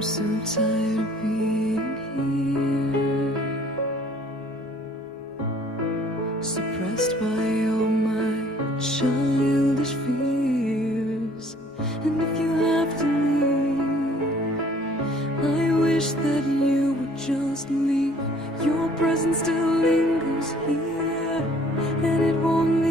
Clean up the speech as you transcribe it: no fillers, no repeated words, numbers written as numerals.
I'm so tired of being here, suppressed by all my childish fears. And if you have to leave, I wish that you would just leave. Your presence still lingers here, and it won't leave.